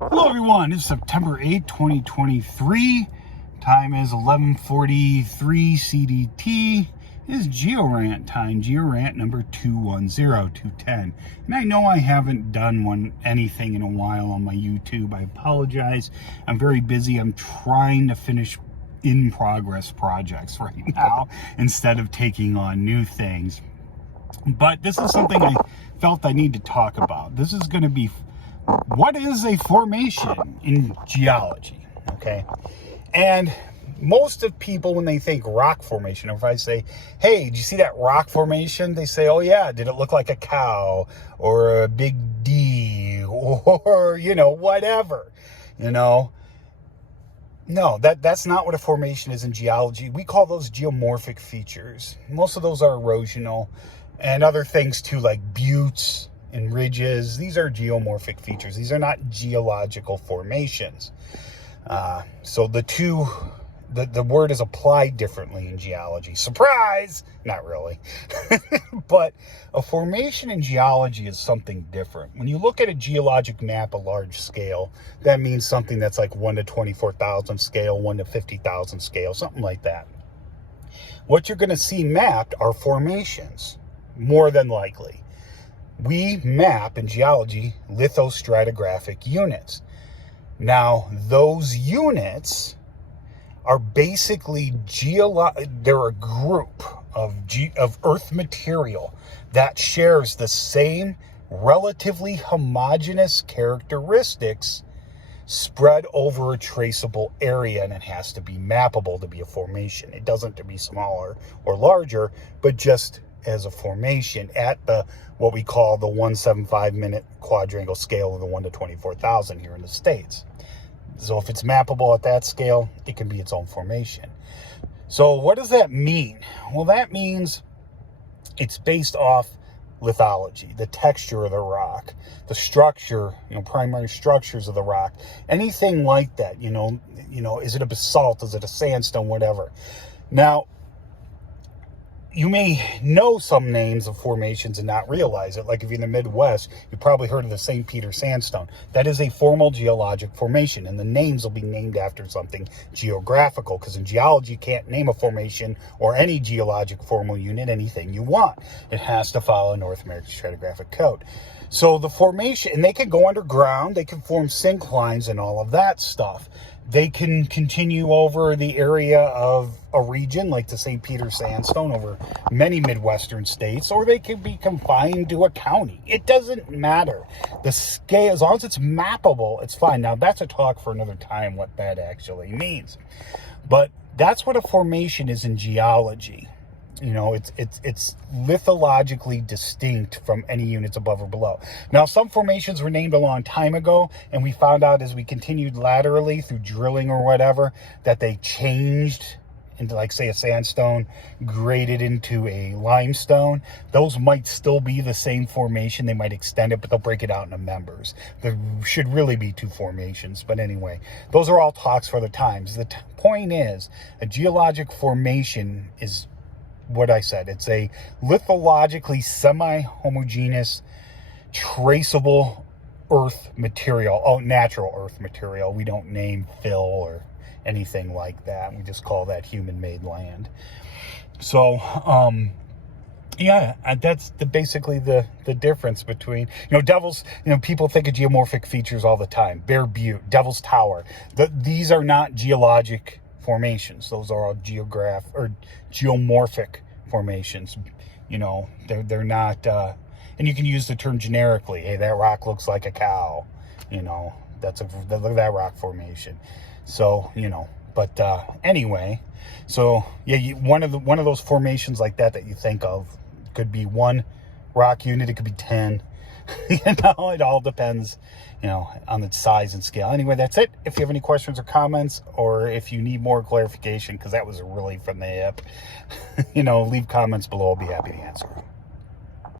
Hello everyone, it's September 8th, 2023. Time is 11:43 CDT. It is Geo-Rant time, Geo-Rant number 210210. And I know I haven't done anything in a while on my YouTube. I apologize. I'm very busy. I'm trying to finish in-progress projects right now instead of taking on new things. But this is something I felt I need to talk about. This is going to be what is a formation in geology, okay? And most of people, when they think rock formation, or if I say, hey, did you see that rock formation? They say, oh yeah, did it look like a cow or a big D or, whatever, No, that's not what a formation is in geology. We call those geomorphic features. Most of those are erosional and other things too, like buttes and ridges. These are geomorphic features. These are not geological formations. So the word is applied differently in geology. Surprise! Not really. But a formation in geology is something different. When you look at a geologic map, a large scale, that means something that's like 1 to 24,000 scale, 1 to 50,000 scale, something like that. What you're going to see mapped are formations, more than likely. We map in geology lithostratigraphic units. Now, those units are basically they're a group of earth material that shares the same relatively homogeneous characteristics spread over a traceable area, and it has to be mappable to be a formation. It doesn't have to be smaller or larger, but just as a formation at what we call the 175-minute quadrangle scale of the 1 to 24,000 here in the States. So if it's mappable at that scale, it can be its own formation. So what does that mean? Well, that means it's based off lithology, the texture of the rock, the structure, primary structures of the rock, anything like that. Is it a basalt? Is it a sandstone? Whatever. Now, you may know some names of formations and not realize it. Like if you're in the Midwest, you probably heard of the St. Peter sandstone. That is a formal geologic formation, and the names will be named after something geographical, because in geology you can't name a formation or any geologic formal unit anything you want. It has to follow North American Stratigraphic Code. So the formation, and they can go underground, they can form synclines and all of that stuff. They can continue over the area of a region like the St. Peter sandstone over many Midwestern states, or they can be confined to a county. It doesn't matter. The scale, as long as it's mappable, it's fine. Now, that's a talk for another time, what that actually means. But that's what a formation is in geology. It's lithologically distinct from any units above or below. Now, some formations were named a long time ago, and we found out as we continued laterally through drilling or whatever, that they changed into, like, say, a sandstone graded into a limestone. Those might still be the same formation. They might extend it, but they'll break it out into members. There should really be two formations. But anyway, those are all talks for other times. The point is, a geologic formation is what I said. It's a lithologically semi-homogeneous, traceable earth material. Natural earth material. We don't name fill or anything like that. We just call that human-made land. So, that's basically the difference between, Devil's, people think of geomorphic features all the time. Bear Butte, Devil's Tower. These are not geologic formations. Those are all geomorphic formations. They're not, and you can use the term generically. Hey, that rock looks like a cow. Look at that rock formation. So, but anyway, so yeah, one of those formations like that you think of could be one rock unit. It could be 10. It all depends, on the size and scale. Anyway, that's it. If you have any questions or comments, or if you need more clarification, because that was really from the hip, leave comments below. I'll be happy to answer.